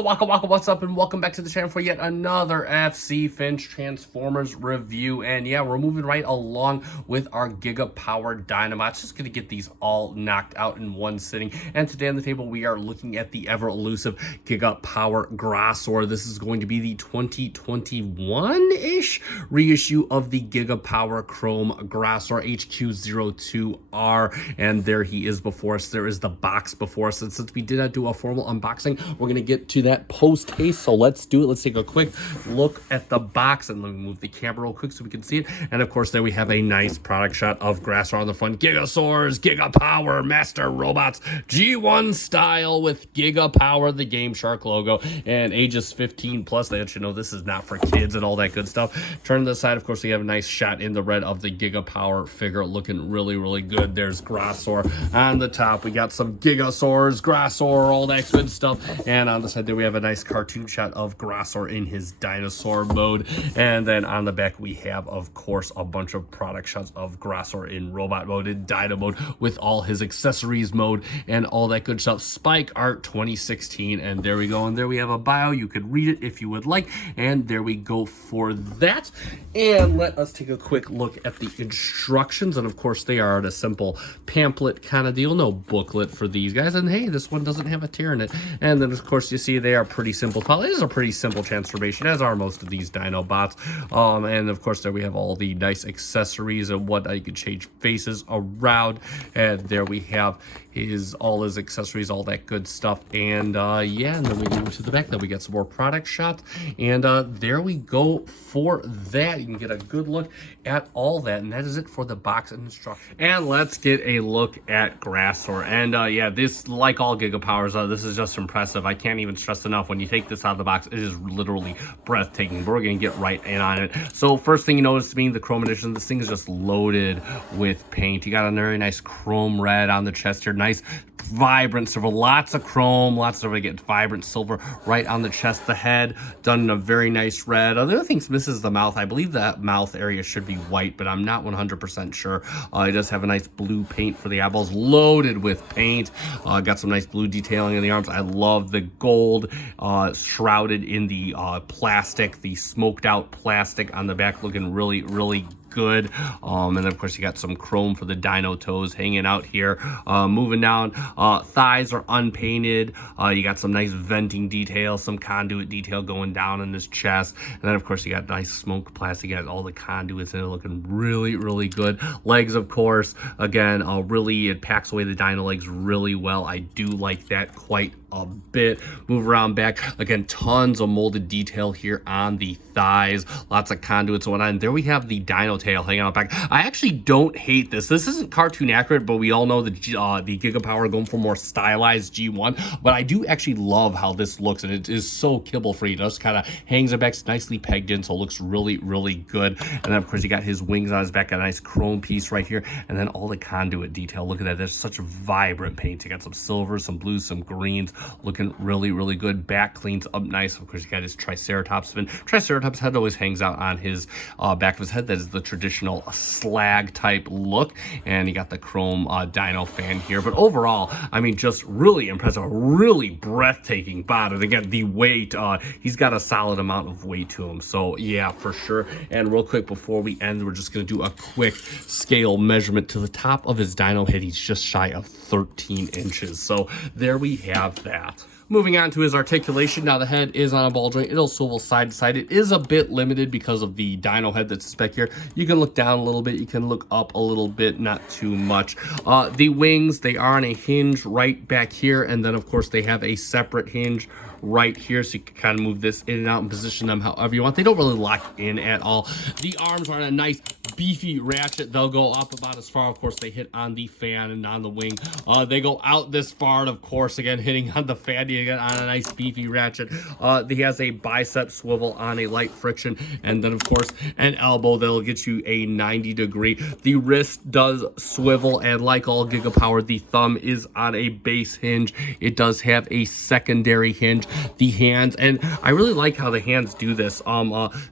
Waka, what's up, and welcome back to the channel for yet another FC Finch Transformers review. And yeah, we're moving right along with our Gigapower Dynamax. Just gonna get these all knocked out in one sitting. And today on the table, we are looking at the ever elusive Gigapower Grassor. This is going to be the 2021-ish reissue of the Gigapower Chrome Grassor HQ02R. And there he is before us. There is the box before us. And since we did not do a formal unboxing, we're going to get to that post haste, so let's do it. Let's take a quick look at the box, and let me move the camera real quick so we can see it. And of course, there we have a nice product shot of Grassor on the front. Gigasaurs, Gigapower, Master Robots, G1 style with Gigapower, the Game Shark logo, and ages 15 plus. They let you know this is not for kids and all that good stuff. Turn to the side, of course, we have a nice shot in the red of the Gigapower figure, looking really good. There's Grassor on the top. We got some Gigasaurs, Grassor, all that good stuff. And on the side there, we have a nice cartoon shot of Grassor in his dinosaur mode. And then on the back, we have, of course, a bunch of product shots of Grassor in robot mode, in dino mode, with all his accessories mode and all that good stuff. Spike Art 2016. And there we go. And there we have a bio. You could read it if you would like. And there we go for that. And let us take a quick look at the instructions. And of course, they are a simple pamphlet kind of deal. No booklet for these guys. And hey, this one doesn't have a tear in it. And then of course you see they are pretty simple. It is a pretty simple transformation, as are most of these dino bots. And of course there we have all the nice accessories and what you can change faces around. And there we have all his accessories, all that good stuff. And yeah, and then we move to the back. Then we get some more product shots. And there we go for that. You can get a good look at all that. And that is it for the box and instructions. And let's get a look at Grassor. And yeah, this, like all Gigapowers, this is just impressive. I can't even stress enough, when you take this out of the box, it is literally breathtaking. But we're going to get right in on it. So first thing you notice being the Chrome Edition, this thing is just loaded with paint. You got a very nice chrome red on the chest here. Nice vibrant silver, lots of chrome, lots of vibrant silver right on the chest. The head done in a very nice red. The other thing misses the mouth. I believe that mouth area should be white, but I'm not 100% sure. It does have a nice blue paint for the eyeballs, loaded with paint. Got some nice blue detailing in the arms. I love the gold shrouded in the plastic, the smoked out plastic on the back, looking really good. And then of course you got some chrome for the dino toes hanging out here. Moving down, thighs are unpainted. You got some nice venting detail, some conduit detail going down in this chest. And then of course you got nice smoked plastic. You got all the conduits in it, looking really good. Legs, of course, again, really, it packs away the dino legs really well. I do like that quite a bit. Move around back, again, tons of molded detail here on the thighs, lots of conduits and whatnot. And there we have the dino tail hanging out back. I actually don't hate this. This isn't cartoon accurate, but we all know the Gigapower going for more stylized G1, but I do actually love how this looks, and it is so kibble free. It just kind of hangs it back, it's nicely pegged in, so it looks really good. And then of course you got his wings on his back, a nice chrome piece right here, and then all the conduit detail. Look at that, there's such vibrant paint. You got some silvers, some blues, some greens, looking really good. Back cleans up nice. Of course, you got his Triceratops fin. Triceratops head always hangs out on his back of his head. That is the traditional Slag type look. And you got the chrome dino fan here. But overall, I mean, just really impressive, really breathtaking bot. And again, the weight, he's got a solid amount of weight to him. So yeah, for sure. And real quick before we end, we're just going to do a quick scale measurement. To the top of his dino head, he's just shy of 13 inches. So there we have that. Moving on to his articulation. Now the head is on a ball joint. It'll swivel side to side. It is a bit limited because of the dino head that's back here. You can look down a little bit. You can look up a little bit, not too much. The wings, they are on a hinge right back here. And then of course they have a separate hinge right here, so you can kind of move this in and out and position them however you want. They don't really lock in at all. The arms are on a nice beefy ratchet. They'll go up about as far. Of course, they hit on the fan and on the wing. They go out this far, and of course, again, hitting on the fan again on a nice beefy ratchet. He has a bicep swivel on a light friction, and then of course an elbow that'll get you a 90-degree. The wrist does swivel, and like all Gigapower, the thumb is on a base hinge. It does have a secondary hinge. The hands, and I really like how the hands do this.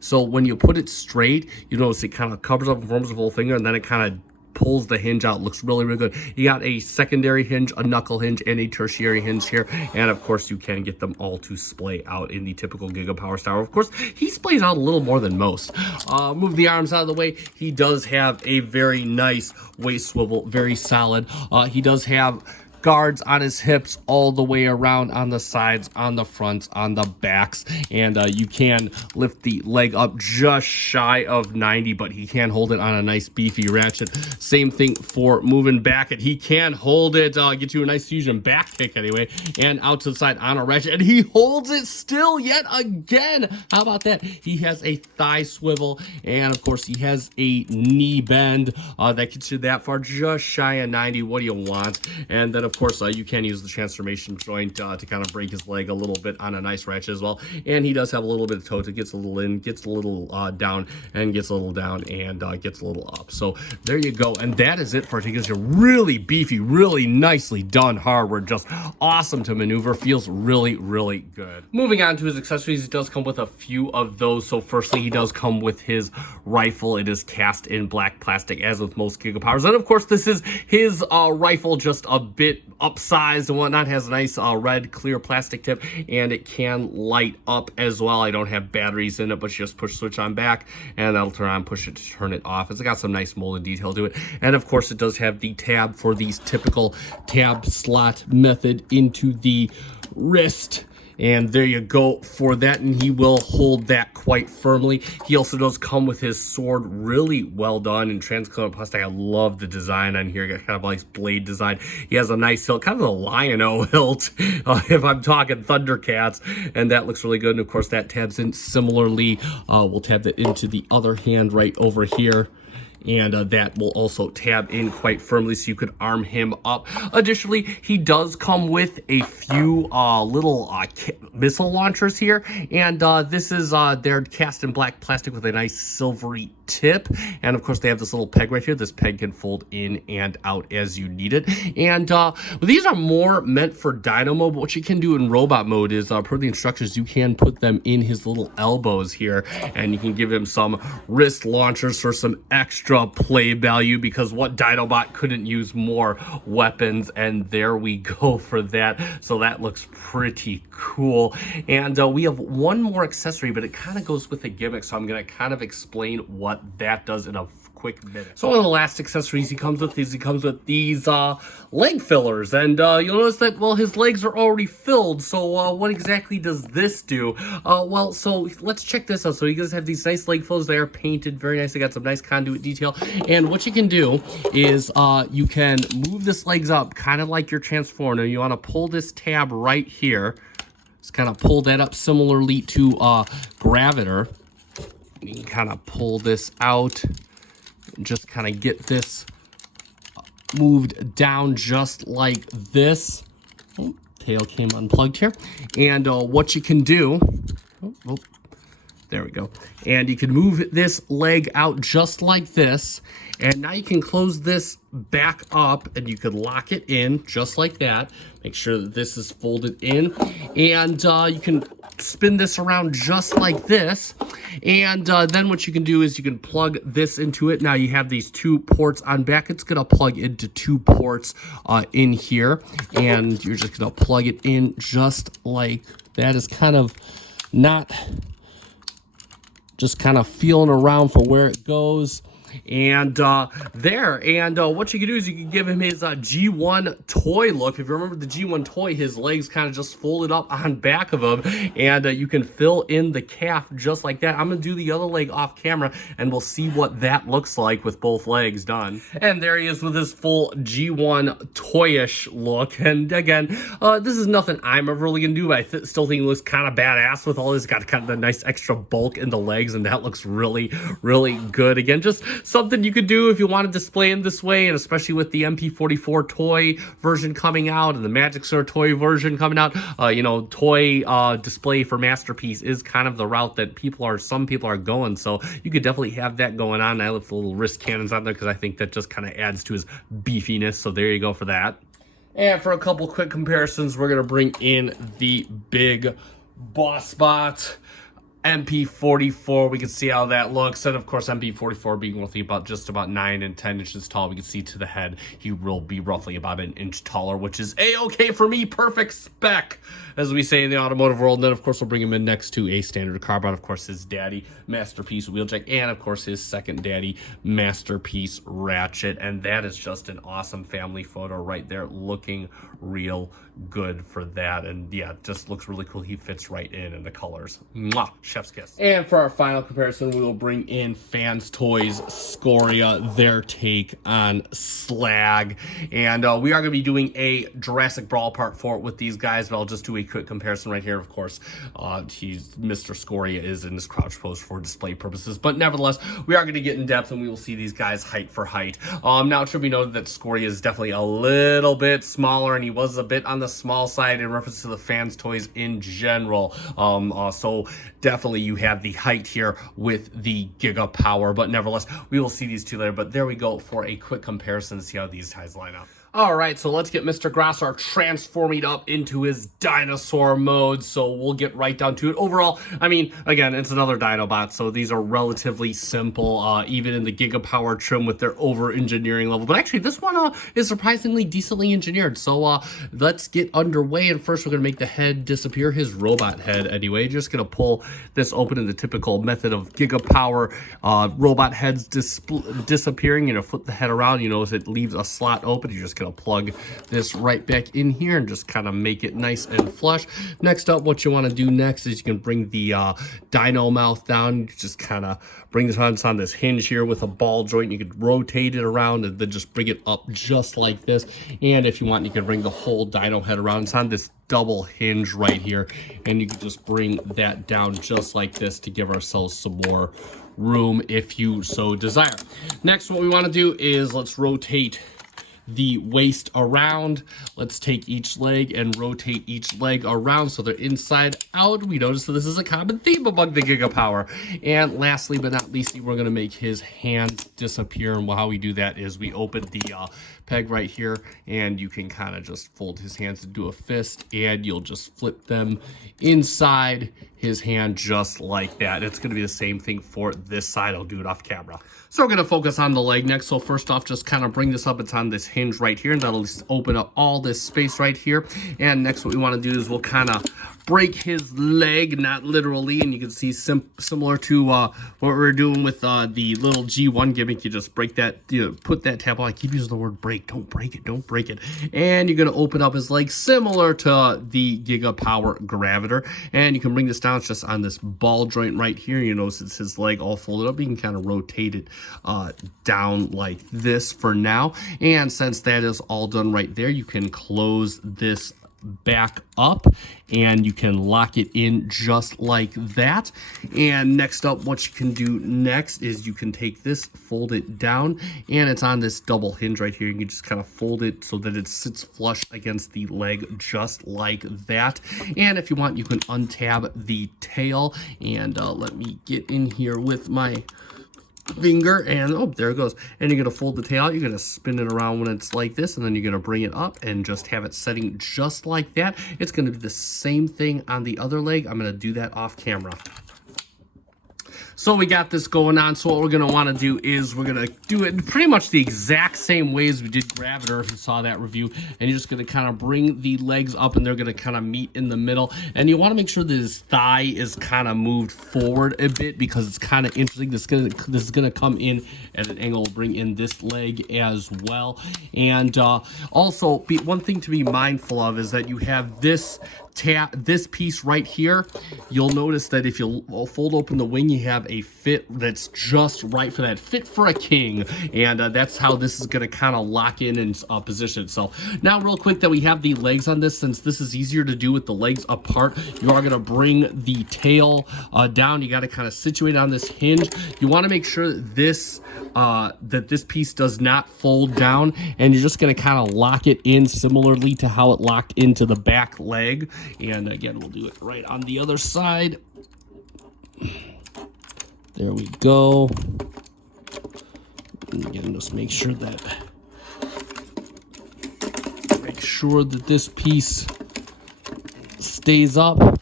So when you put it straight, you notice it kind of covers up and forms a full finger, and then it kind of pulls the hinge out. Looks really, really good. You got a secondary hinge, a knuckle hinge, and a tertiary hinge here. And of course, you can get them all to splay out in the typical Gigapower style. Of course, he splays out a little more than most. Move the arms out of the way. He does have a very nice waist swivel, very solid. He does have guards on his hips all the way around, on the sides, on the fronts, on the backs, and you can lift the leg up just shy of 90, but he can hold it on a nice beefy ratchet. Same thing for moving back, and he can hold it, get you a nice fusion back kick anyway, and out to the side on a ratchet, and he holds it still yet again. How about that? He has a thigh swivel, and of course he has a knee bend that gets you that far, just shy of 90. What do you want? And then of course, you can use the transformation joint to kind of break his leg a little bit on a nice ratchet as well. And he does have a little bit of toe. It gets a little in, gets a little down, and gets a little down, and gets a little up. So there you go. And that is it for Articulation. Really beefy, really nicely done hardware. Just awesome to maneuver. Feels really, really good. Moving on to his accessories, he does come with a few of those. So firstly, he does come with his rifle. It is cast in black plastic, as with most Gigapowers. And of course, this is his rifle, just a bit upsized and whatnot. Has a nice red clear plastic tip, and it can light up as well. I don't have batteries in it, but you just push switch on back and that'll turn on, push it to turn it off. It's got some nice molded detail to it. And of course it does have the tab for these typical tab slot method into the wrist. And there you go for that, and he will hold that quite firmly. He also does come with his sword, really well done in transparent plastic. I love the design on here. Got kind of a nice blade design. He has a nice hilt, kind of a lion-o hilt, if I'm talking Thundercats, and that looks really good. And of course that tabs in similarly. We'll tab that into the other hand right over here. And that will also tab in quite firmly, so you could arm him up. Additionally, he does come with a few little missile launchers here, and this is they're cast in black plastic with a nice silvery tip. And of course they have this little peg right here. This peg can fold in and out as you need it. And these are more meant for Dino mode, but what you can do in robot mode is, per the instructions, you can put them in his little elbows here, and you can give him some wrist launchers for some extra play value, because what Dinobot couldn't use more weapons? And there we go for that. So that looks pretty cool. And we have one more accessory, but it kind of goes with a gimmick, so I'm going to kind of explain what that does in a quick minute. So one of the last accessories he comes with is these leg fillers, and you'll notice that, well, his legs are already filled. So what exactly does this do? Well, so let's check this out. So he does have these nice leg fillers. They are painted very nice. They got some nice conduit detail, and what you can do is you can move this legs up kind of like your transformer. You want to pull this tab right here. Just kind of pull that up similarly to Gravitor. You can kind of pull this out, just kind of get this moved down just like this. Oh, tail came unplugged here. And what you can do, there we go. And you can move this leg out just like this. And now you can close this back up, and you could lock it in just like that. Make sure that this is folded in. And you can spin this around just like this. And then what you can do is you can plug this into it. Now you have these two ports on back. It's going to plug into two ports in here. And you're just going to plug it in just like that. Is kind of not just kind of feeling around for where it goes. And there, and what you can do is you can give him his G1 toy look. If you remember the G1 toy, his legs kind of just folded up on back of him, and you can fill in the calf just like that. I'm gonna do the other leg off camera, and we'll see what that looks like with both legs done. And there he is with his full G1 toyish look. And again, this is nothing I'm ever really gonna do, but I still think he looks kind of badass with all this. Got kind of the nice extra bulk in the legs, and that looks really, really good. Again, just something you could do if you want to display him this way, and especially with the MP44 toy version coming out and the Magic Sword toy version coming out, you know, toy display for Masterpiece is kind of the route that some people are going. So you could definitely have that going on. I left the little wrist cannons on there because I think that just kind of adds to his beefiness. So there you go for that. And for a couple quick comparisons, we're going to bring in the big boss bot. MP44, we can see how that looks, and of course MP44 being roughly about just about 9 and 10 inches tall. We can see to the head he will be roughly about an inch taller, which is a-okay for me. Perfect spec, as we say in the automotive world. And then of course we'll bring him in next to a standard carbine, of course his daddy Masterpiece Wheeljack, and of course his second daddy Masterpiece Ratchet. And that is just an awesome family photo right there, looking real good for that. And yeah, it just looks really cool. He fits right in the colors. Mwah, chef's kiss. And for our final comparison, we will bring in Fans Toys Scoria, their take on Slag. And we are going to be doing a Jurassic Brawl Part 4 with these guys, but I'll just do a quick comparison right here. Of course, Mr. Scoria is in his crouch pose for display purposes, but nevertheless, we are going to get in depth and we will see these guys height for height. Now it should be noted that Scoria is definitely a little bit smaller, and he was a bit on the small side in reference to the Fans Toys in general. So definitely you have the height here with the Gigapower, but nevertheless, we will see these two later. But there we go for a quick comparison to see how these guys line up. All right, so let's get Mr. Grassor transforming up into his dinosaur mode. So we'll get right down to it. Overall, I mean, again, it's another Dinobot, so these are relatively simple, even in the Gigapower trim with their over-engineering level. But actually, this one is surprisingly decently engineered. So let's get underway. And first, we're going to make the head disappear, his robot head anyway. Just going to pull this open in the typical method of Gigapower robot heads disappearing. You know, flip the head around. You notice it leaves a slot open. You're just going to plug this right back in here and just kind of make it nice and flush. Next up, what you want to do next is you can bring the dino mouth down. You just kind of bring this on. It's on this hinge here with a ball joint. You could rotate it around and then just bring it up just like this. And if you want, you can bring the whole dino head around. It's on this double hinge right here, and you can just bring that down just like this to give ourselves some more room if you so desire. Next, what we want to do is let's rotate the waist around. Let's take each leg and rotate each leg around so they're inside out. We notice that this is a common theme among the Gigapower. And lastly but not least, we're going to make his hands disappear. And how we do that is we open the peg right here, and you can kind of just fold his hands to do a fist, and you'll just flip them inside his hand just like that. It's going to be the same thing for this side. I'll do it off camera. So we're going to focus on the leg next. So first off, just kind of bring this up. It's on this hinge right here, and that'll just open up all this space right here. And next what we want to do is we'll kind of break his leg, not literally, and you can see similar to what we're doing with the little G1 gimmick. You just break that, put that tab on. I keep using the word break. Don't break it. Don't break it. And you're going to open up his leg similar to the Gigapower Graviter. And you can bring this down. It's just on this ball joint right here. You notice it's his leg all folded up. You can kind of rotate it down like this for now. And since that is all done right there, you can close this back up and you can lock it in just like that. And next up, what you can do next is you can take this, fold it down, and it's on this double hinge right here. You can just kind of fold it so that it sits flush against the leg just like that. And if you want, you can untab the tail, and let me get in here with my finger, and oh, there it goes. And you're going to fold the tail out. You're going to spin it around when it's like this, and then you're going to bring it up and just have it setting just like that. It's going to be the same thing on the other leg. I'm going to do that off camera. So we got this going on. So what we're going to want to do is we're going to do it pretty much the exact same way as we did Graviter, if you saw that review. And you're just going to kind of bring the legs up, and they're going to kind of meet in the middle. And you want to make sure that his thigh is kind of moved forward a bit, because it's kind of interesting. This is going to come in at an angle, bring in this leg as well. And also, one thing to be mindful of is that you have this piece right here. You'll notice that if you fold open the wing, you have a fit that's just right for that, fit for a king. And that's how this is going to kind of lock in position. So now real quick that we have the legs on this, since this is easier to do with the legs apart, you are going to bring the tail down. You got to kind of situate on this hinge. You want to make sure that this piece does not fold down, and you're just going to kind of lock it in similarly to how it locked into the back leg. And again, we'll do it right on the other side. There we go. And again, just make sure that this piece stays up.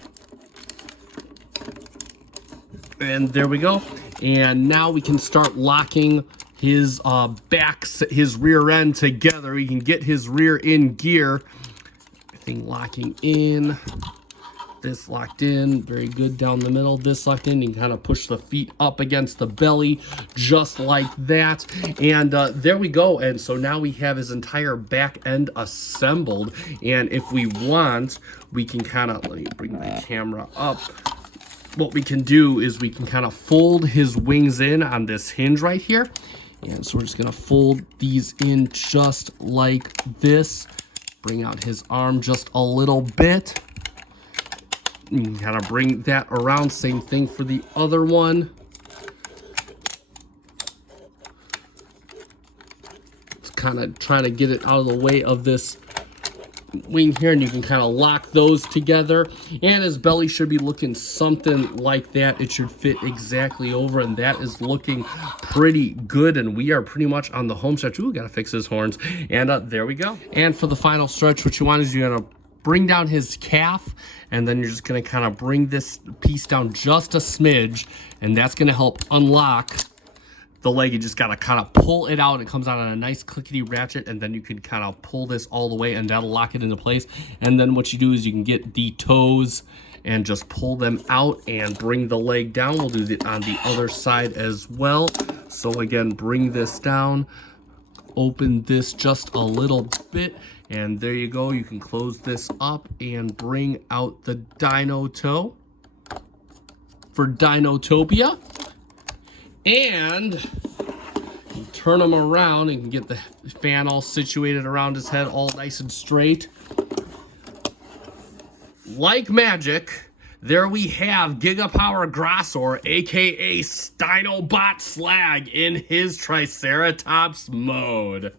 And there we go. And now we can start locking his his rear end together. We can get his rear in gear. Everything locking in. This locked in, very good down the middle. This locked in, you can kind of push the feet up against the belly, just like that. And there we go. And so now we have his entire back end assembled. And if we want, we can kind of, let me bring the camera up. What we can do is we can kind of fold his wings in on this hinge right here. And so we're just gonna fold these in just like this. Bring out his arm just a little bit. You can kind of bring that around. Same thing for the other one. It's kind of trying to get it out of the way of this wing here, and you can kind of lock those together. And his belly should be looking something like that. It should fit exactly over, and that is looking pretty good. And we are pretty much on the home stretch. Ooh, gotta fix his horns. And there we go. And for the final stretch, what you want is you're gonna bring down his calf, and then you're just gonna kind of bring this piece down just a smidge, and that's gonna help unlock the leg. You just gotta kind of pull it out. It comes out on a nice clickety ratchet, and then you can kind of pull this all the way, and that'll lock it into place. And then what you do is you can get the toes and just pull them out and bring the leg down. We'll do it on the other side as well. So again, bring this down, open this just a little bit, and there you go. You can close this up and bring out the dino toe for Dinotopia. And you turn him around and get the fan all situated around his head, all nice and straight. Like magic, there we have Gigapower Grassor, aka Dinobot Slag, in his Triceratops mode.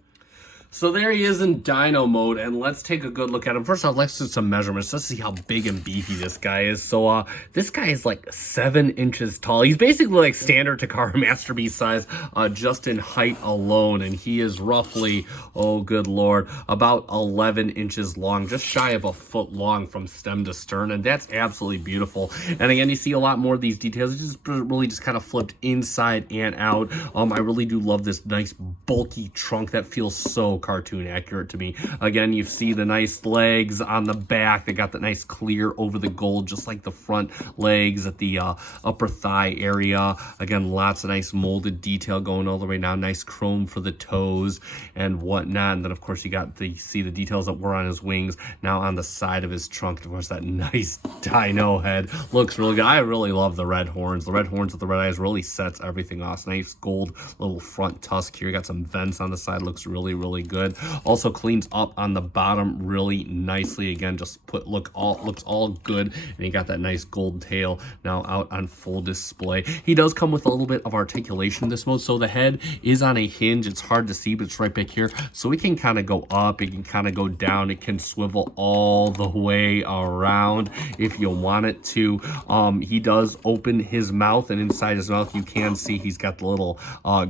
So there he is in Dino mode, and let's take a good look at him. First off, let's do some measurements. Let's see how big and beefy this guy is. So this guy is like 7 inches tall. He's basically like standard Takara Master Beast size, just in height alone, and he is roughly, oh good lord, about 11 inches long, just shy of a foot long from stem to stern, and that's absolutely beautiful. And again, you see a lot more of these details. It's just really just kind of flipped inside and out. I really do love this nice bulky trunk that feels so cartoon accurate to me. Again, you see the nice legs on the back. They got that nice clear over the gold, just like the front legs at the upper thigh area. Again, lots of nice molded detail going all the way down. Nice chrome for the toes and whatnot. And then, of course, you see the details that were on his wings now on the side of his trunk. Of course, that nice dino head looks really good. I really love the red horns. The red horns with the red eyes really sets everything off. Nice gold little front tusk here. You got some vents on the side. Looks really, really good. Also cleans up on the bottom really nicely. Again, just looks all good. And you got that nice gold tail now out on full display. He does come with a little bit of articulation in this mode. So the head is on a hinge. It's hard to see, but it's right back here. So it can kind of go up. It can kind of go down. It can swivel all the way around if you want it to. He does open his mouth, and inside his mouth you can see he's got the little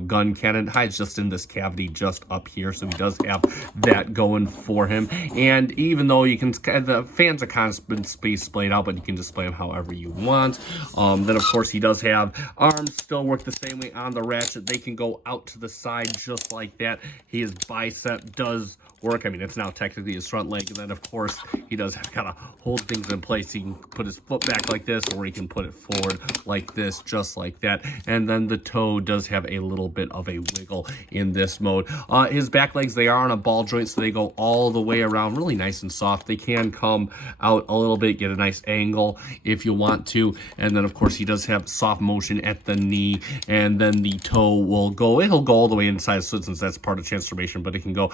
gun cannon. Hides just in this cavity just up here. So he does have that going for him. And even though you can, the fans are kind of been splayed out, but you can display them however you want. Then of course he does have arms, still work the same way on the ratchet. They can go out to the side just like that. His bicep does work. I mean, it's now technically his front leg, and then of course he does kind of hold things in place. He can put his foot back like this, or he can put it forward like this, just like that. And then the toe does have a little bit of a wiggle in this mode. His back legs, they are on a ball joint, so they go all the way around, really nice and soft. They can come out a little bit, get a nice angle if you want to. And then of course he does have soft motion at the knee, and then the toe will go, it'll go all the way inside, so since that's part of transformation, but it can go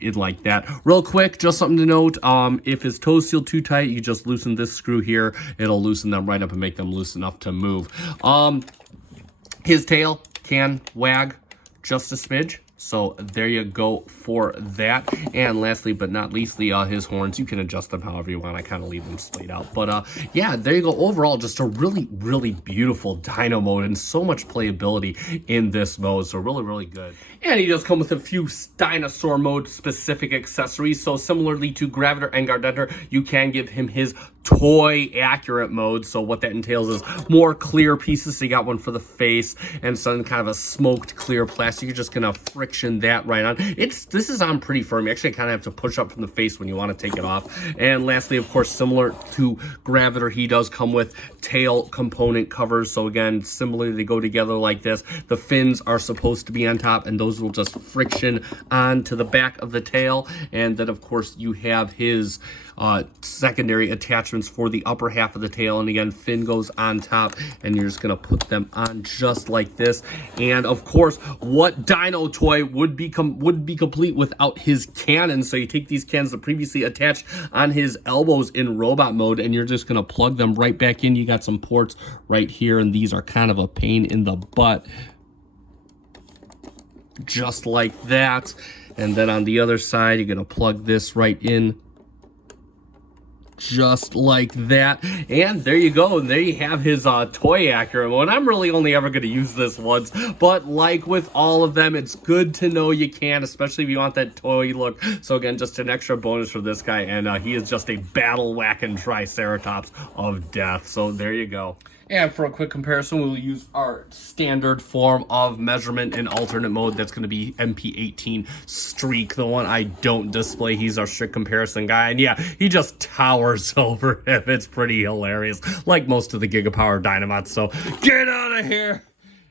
in like that. Real quick, just something to note, if his toes feel too tight, you just loosen this screw here. It'll loosen them right up and make them loose enough to move. His tail can wag just a smidge. So there you go for that. And lastly but not leastly, his horns, you can adjust them however you want. I kind of leave them splayed out. But yeah, there you go. Overall, just a really, really beautiful dino mode and so much playability in this mode. So really, really good. And he does come with a few dinosaur mode specific accessories. So similarly to Gravitor and Gardentor, you can give him his toy accurate mode. So what that entails is more clear pieces. So you got one for the face and some kind of a smoked clear plastic. You're just gonna friction that right on. This is on pretty firm. You actually kind of have to push up from the face when you want to take it off. And lastly, of course, similar to Gravitor, he does come with tail component covers. So again, similarly, they go together like this. The fins are supposed to be on top, and those will just friction onto the back of the tail. And then of course you have his secondary attachments for the upper half of the tail, and again, fin goes on top, and you're just gonna put them on just like this. And of course, what dino toy would be complete without his cannon? So you take these cannons that previously attached on his elbows in robot mode, and you're just gonna plug them right back in. You got some ports right here, and these are kind of a pain in the butt, just like that. And then on the other side, you're gonna plug this right in, just like that. And there you go. And there you have his toy accurate mode. I'm really only ever going to use this once, but like with all of them, it's good to know you can, especially if you want that toy look. So again, just an extra bonus for this guy, and he is just a battle whacking Triceratops of death. So there you go. And for a quick comparison, we'll use our standard form of measurement in alternate mode. That's going to be MP18 Streak, the one I don't display. He's our strict comparison guy. And yeah, he just towers over him. It's pretty hilarious, like most of the Gigapower Dynamats. So get out of here.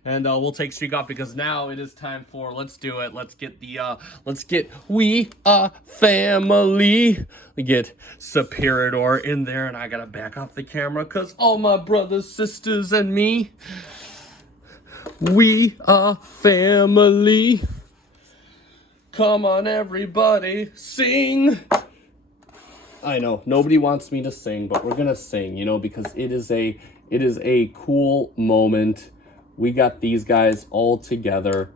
And we'll take Streak off because now it is time for, let's do it. Let's get We Are Family. We get Superior in there, and I gotta back off the camera because all my brothers, sisters, and me, we are family. Come on, everybody, sing. I know, nobody wants me to sing, but we're gonna sing, you know, because it is a cool moment. We got these guys all together.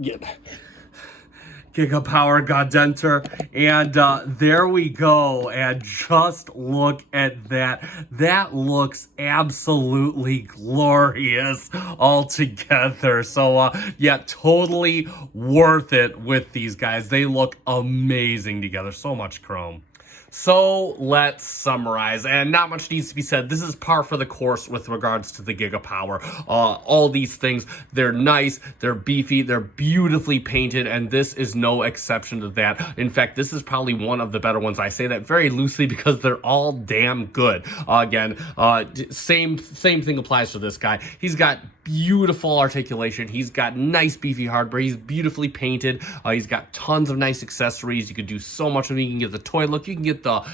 Yeah. Gigapower Godenter, and there we go. And just look at that. That looks absolutely glorious all together. So yeah, totally worth it with these guys. They look amazing together. So much chrome. So let's summarize, and not much needs to be said. This is par for the course with regards to the Gigapower. All these things, they're nice, they're beefy, they're beautifully painted, and this is no exception to that. In fact, this is probably one of the better ones. I say that very loosely because they're all damn good. Again, same thing applies to this guy. He's got beautiful articulation. He's got nice beefy hardware. He's beautifully painted. He's got tons of nice accessories. You could do so much with him. You can get the toy look. You can get the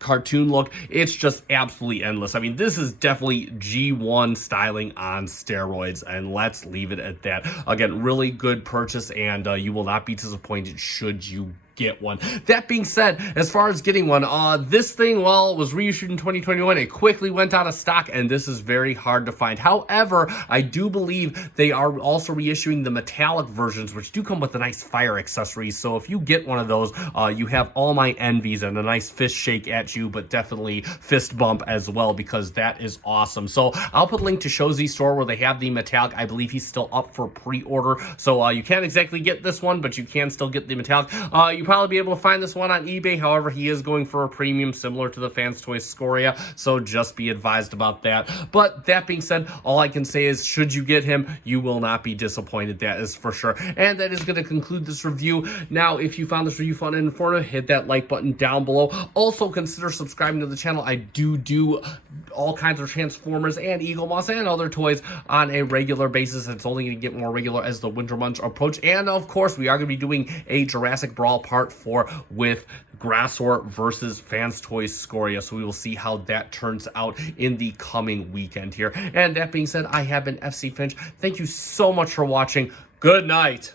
cartoon look. It's just absolutely endless. I mean, this is definitely G1 styling on steroids, and let's leave it at that. Again, really good purchase, and you will not be disappointed should you get one. That being said, as far as getting one, this thing, well, it was reissued in 2021. It quickly went out of stock, and this is very hard to find. However, I do believe they are also reissuing the metallic versions, which do come with a nice fire accessory. So if you get one of those, you have all my envies and a nice fist shake at you, but definitely fist bump as well, because that is awesome. So I'll put a link to Shozi's store where they have the metallic. I believe he's still up for pre-order. So you can't exactly get this one, but you can still get the metallic. You probably be able to find this one on eBay. However, he is going for a premium similar to the Fans Toys Scoria, so just be advised about that. But that being said, all I can say is should you get him, you will not be disappointed, that is for sure. And that is going to conclude this review. Now, if you found this review fun and informative, hit that like button down below. Also, consider subscribing to the channel. I do all kinds of Transformers and Eagle Moss and other toys on a regular basis. It's only going to get more regular as the winter months approach. And of course, we are going to be doing a Jurassic Brawl Part 4 with Grassor versus Fans Toys Scoria. So we will see how that turns out in the coming weekend here. And that being said, I have been FC Finch. Thank you so much for watching. Good night.